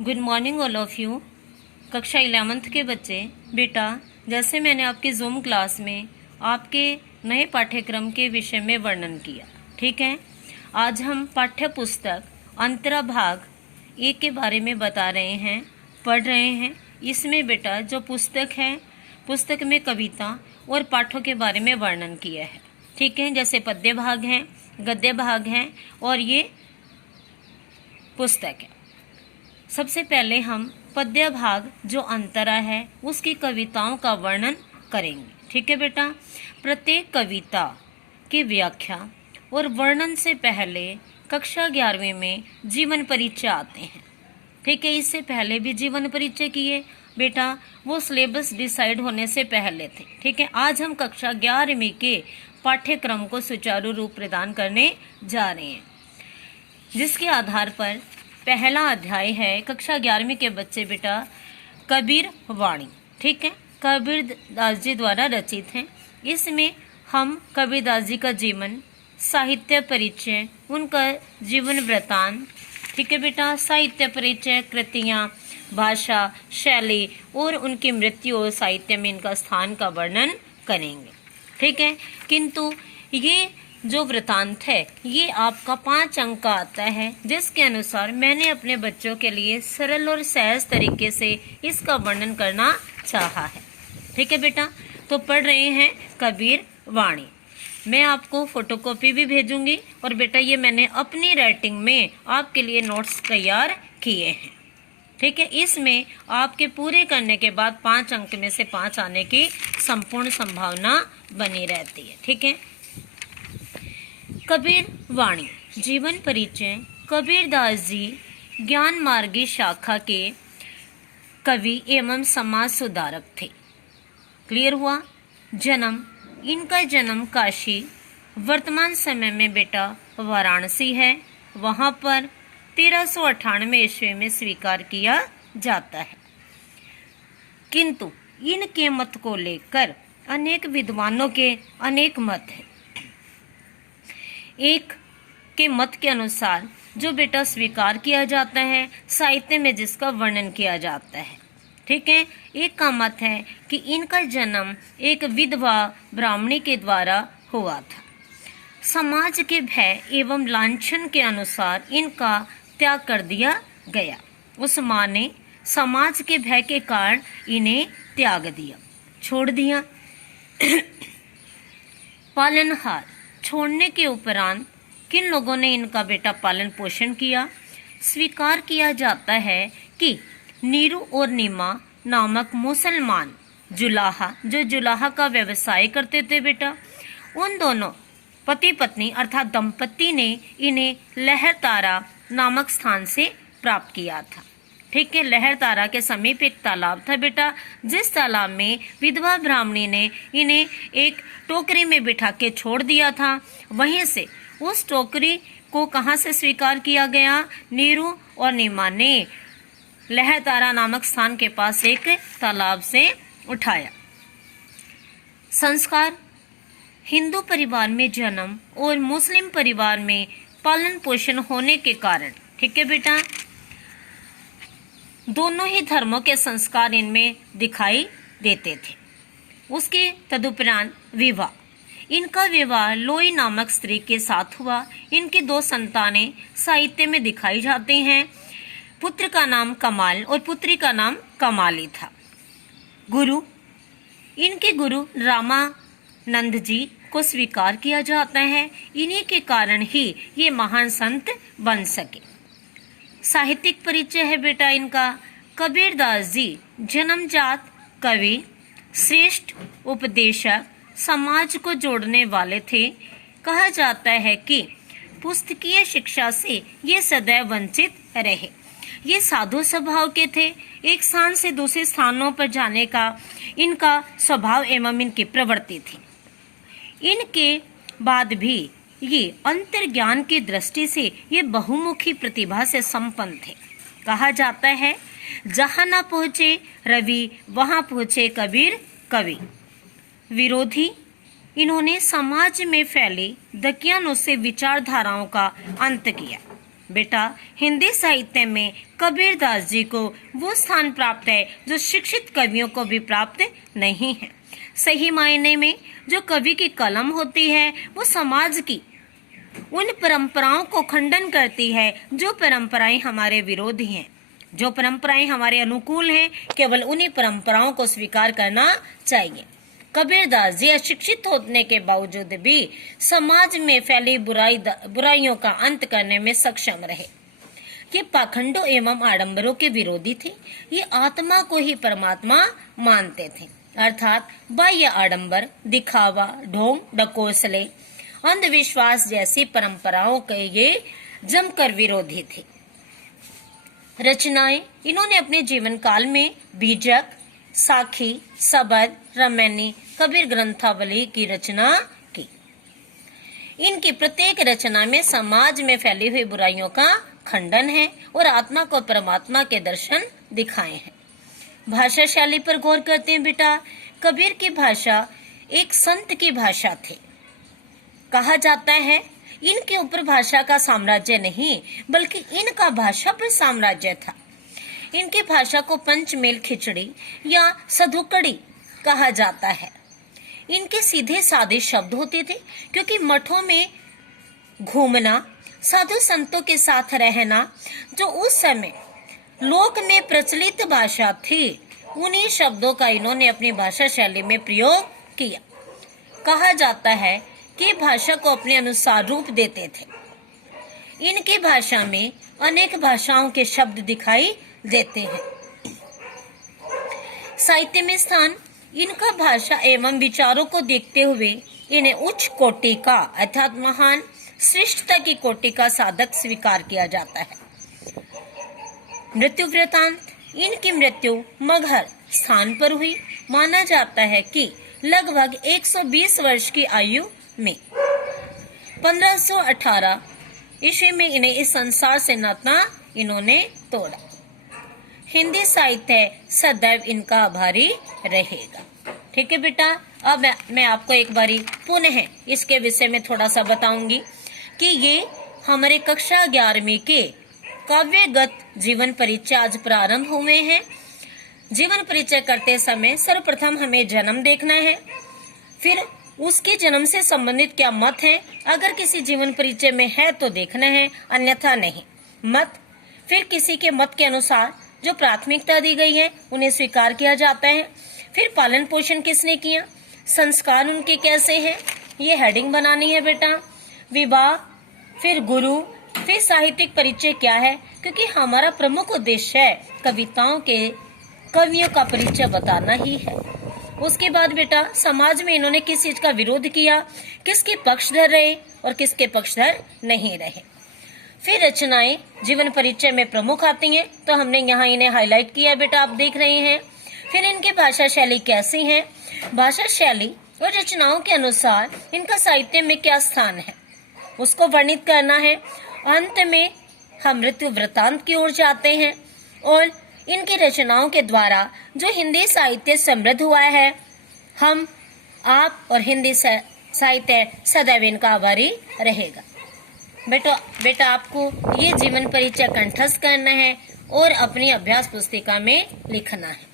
Good morning all of you. कक्षा 11th के बच्चे, बेटा जैसे मैंने आपकी जूम क्लास में आपके नए पाठ्यक्रम के विषय में वर्णन किया, ठीक है। आज हम पाठ्य पुस्तक अंतरा भाग 1 के बारे में बता रहे हैं, पढ़ रहे हैं। इसमें बेटा जो पुस्तक है, पुस्तक में कविता और पाठों के बारे में वर्णन किया है, ठीक है। जैसे पद्य भाग हैं, गद्य भाग हैं और ये पुस्तक है। सबसे पहले हम पद्य भाग जो अंतरा है उसकी कविताओं का वर्णन करेंगे, ठीक है बेटा। प्रत्येक कविता की व्याख्या और वर्णन से पहले कक्षा 11वीं में जीवन परिचय आते हैं, ठीक है। इससे पहले भी जीवन परिचय किए बेटा, वो सिलेबस डिसाइड होने से पहले थे, ठीक है। आज हम कक्षा 11वीं के पाठ्यक्रम को सुचारू रूप प्रदान करने जा रहे हैं, जिसके आधार पर पहला अध्याय है कक्षा 11वीं के बच्चे बेटा कबीर वाणी, ठीक है। कबीर दास जी द्वारा रचित है। इसमें हम कबीर दास जी का जीवन, साहित्य परिचय, उनका जीवन वृत्तांत, ठीक है बेटा, साहित्य परिचय, कृतियाँ, भाषा, शैली और उनकी मृत्यु और साहित्य में इनका स्थान का वर्णन करेंगे, ठीक है। किंतु ये जो वृत्तांत है ये आपका 5 अंक का आता है, जिसके अनुसार मैंने अपने बच्चों के लिए सरल और सहज तरीके से इसका वर्णन करना चाहा है, ठीक है बेटा। तो पढ़ रहे हैं कबीर वाणी। मैं आपको फोटोकॉपी भी भेजूंगी और बेटा ये मैंने अपनी राइटिंग में आपके लिए नोट्स तैयार किए हैं, ठीक है। इसमें आपके पूरे करने के बाद 5 अंक में से 5 आने की संपूर्ण संभावना बनी रहती है, ठीक है। कबीर वाणी जीवन परिचय। कबीर दास जी ज्ञान मार्गी शाखा के कवि एवं समाज सुधारक थे। क्लियर हुआ। जन्म, इनका जन्म काशी, वर्तमान समय में बेटा वाराणसी है, वहाँ पर 1398 ईस्वी में स्वीकार किया जाता है। किंतु इनके मत को लेकर अनेक विद्वानों के अनेक मत हैं। एक के मत के अनुसार जो बेटा स्वीकार किया जाता है, साहित्य में जिसका वर्णन किया जाता है, ठीक है। एक का मत है कि इनका जन्म एक विधवा ब्राह्मणी के द्वारा हुआ था। समाज के भय एवं लांछन के अनुसार इनका त्याग कर दिया गया। उस माँ ने समाज के भय के कारण इन्हें त्याग दिया, छोड़ दिया। पालनहार छोड़ने के उपरांत किन लोगों ने इनका बेटा पालन पोषण किया? स्वीकार किया जाता है कि नीरू और नीमा नामक मुसलमान जुलाहा, जो जुलाहा का व्यवसाय करते थे बेटा, उन दोनों पति पत्नी अर्थात दंपति ने इन्हें लहरतारा नामक स्थान से प्राप्त किया था, ठीक है। लहरतारा के समीप एक तालाब था बेटा, जिस तालाब में विधवा ब्राह्मणी ने इन्हें एक टोकरी में बिठा के छोड़ दिया था। वहीं से उस टोकरी को कहाँ से स्वीकार किया गया? नीरू और नीमा ने लहरतारा नामक स्थान के पास एक तालाब से उठाया। संस्कार, हिंदू परिवार में जन्म और मुस्लिम परिवार में पालन पोषण होने के कारण, ठीक है बेटा, दोनों ही धर्मों के संस्कार इनमें दिखाई देते थे। उसके तदुपरांत विवाह, इनका विवाह लोई नामक स्त्री के साथ हुआ। इनकी 2 संतानें साहित्य में दिखाई जाती हैं। पुत्र का नाम कमाल और पुत्री का नाम कमाली था। गुरु, इनके गुरु रामानंद जी को स्वीकार किया जाता है। इन्हीं के कारण ही ये महान संत बन सके। साहित्यिक परिचय है बेटा इनका। कबीर दास जी जन्मजात कवि, श्रेष्ठ उपदेशक, समाज को जोड़ने वाले थे। कहा जाता है कि पुस्तकीय शिक्षा से ये सदैव वंचित रहे। ये साधु स्वभाव के थे। एक स्थान से दूसरे स्थानों पर जाने का इनका स्वभाव एवं इनकी प्रवृत्ति थी। इनके बाद भी ये अंतर्ज्ञान की दृष्टि से ये बहुमुखी प्रतिभा से संपन्न थे। कहा जाता है जहाँ न पहुँचे रवि वहाँ पहुँचे कबीर कवि। विरोधी, इन्होंने समाज में फैली दकियानों से विचारधाराओं का अंत किया। बेटा हिंदी साहित्य में कबीरदास जी को वो स्थान प्राप्त है जो शिक्षित कवियों को भी प्राप्त नहीं है। सही मायने में जो कवि की कलम होती है वो समाज की उन परंपराओं को खंडन करती है जो परंपराएं हमारे विरोधी हैं। जो परंपराएं हमारे अनुकूल हैं केवल उन्हीं परंपराओं को स्वीकार करना चाहिए। कबीरदास जी अशिक्षित होने के बावजूद भी समाज में फैली बुराइयों का अंत करने में सक्षम रहे। ये पाखंडों एवं आडंबरों के विरोधी थे। ये आत्मा को ही परमात्मा मानते थे, अर्थात बाह्य आडंबर, दिखावा, ढोंग डकोसले, अंधविश्वास जैसी परंपराओं के ये जमकर विरोधी थे। रचनाएं इन्होंने अपने जीवन काल में बीजक, साखी, सबद, रमैनी, कबीर ग्रंथावली की रचना की। इनकी प्रत्येक रचना में समाज में फैली हुई बुराइयों का खंडन है और आत्मा को परमात्मा के दर्शन दिखाए हैं। भाषा शैली पर गौर करते हैं बेटा। कबीर की भाषा एक संत की भाषा थी। कहा जाता है इनके ऊपर भाषा का साम्राज्य नहीं बल्कि इनका भाषा पर साम्राज्य था। इनकी भाषा को पंचमेल खिचड़ी या सधुकड़ी कहा जाता है। इनके सीधे सादे शब्द होते थे क्योंकि मठों में घूमना, साधु संतों के साथ रहना जो उस समय लोक में प्रचलित भाषा थी, उन्हीं शब्दों का इन्होंने अपनी भाषा शैली में प्रयोग किया। कहा जाता है कि भाषा को अपने अनुसार रूप देते थे। इनकी भाषा में अनेक भाषाओं के शब्द दिखाई देते हैं। साहित्य में स्थान इनका भाषा एवं विचारों को देखते हुए इन्हें उच्च कोटि का अर्थात महान श्रेष्ठता की कोटि का साधक स्वीकार किया जाता है। मृत्यु वृतांत इनकी मृत्यु मगहर स्थान पर हुई। माना जाता है कि लगभग 120 वर्ष की आयु में 1518 ईस्वी में इन्हें इस संसार से नाता इन्होंने तोड़ा। हिंदी साहित्य सदैव इनका आभारी रहेगा। ठीक है बेटा, अब मैं आपको एक बारी पुनः इसके विषय में थोड़ा सा बताऊंगी कि ये हमारे कक्षा 11वीं के काव्यगत जीवन परिचय आज प्रारंभ हुए हैं। जीवन परिचय करते समय सर्वप्रथम हमें जन्म देखना है, फिर उसके जन्म से संबंधित क्या मत है, अगर किसी जीवन परिचय में है तो देखना है, अन्यथा नहीं। मत, फिर किसी के मत के अनुसार जो प्राथमिकता दी गई है उन्हें स्वीकार किया जाता है। फिर पालन पोषण किसने किया, संस्कार उनके कैसे हैं, ये हेडिंग बनानी है बेटा। विवाह, फिर गुरु, फिर साहित्यिक परिचय क्या है, क्योंकि हमारा प्रमुख उद्देश्य है कवियों का परिचय बताना ही है। उसके बाद बेटा समाज में इन्होंने किस चीज का विरोध किया, किसके पक्षधर रहे और किसके पक्षधर नहीं रहे। फिर रचनाएं जीवन परिचय में प्रमुख आती हैं, तो हमने यहाँ इन्हें हाईलाइट किया बेटा, आप देख रहे हैं। फिर इनकी भाषा शैली कैसी है, भाषा शैली और रचनाओं के अनुसार इनका साहित्य में क्या स्थान है उसको वर्णित करना है। अंत में हम मृत्यु वृतांत की ओर जाते हैं और इनकी रचनाओं के द्वारा जो हिंदी साहित्य समृद्ध हुआ है, हम आप और हिंदी साहित्य सदैव इनका आभारी रहेगा। बेटा आपको ये जीवन परिचय कंठस्थ करना है और अपनी अभ्यास पुस्तिका में लिखना है।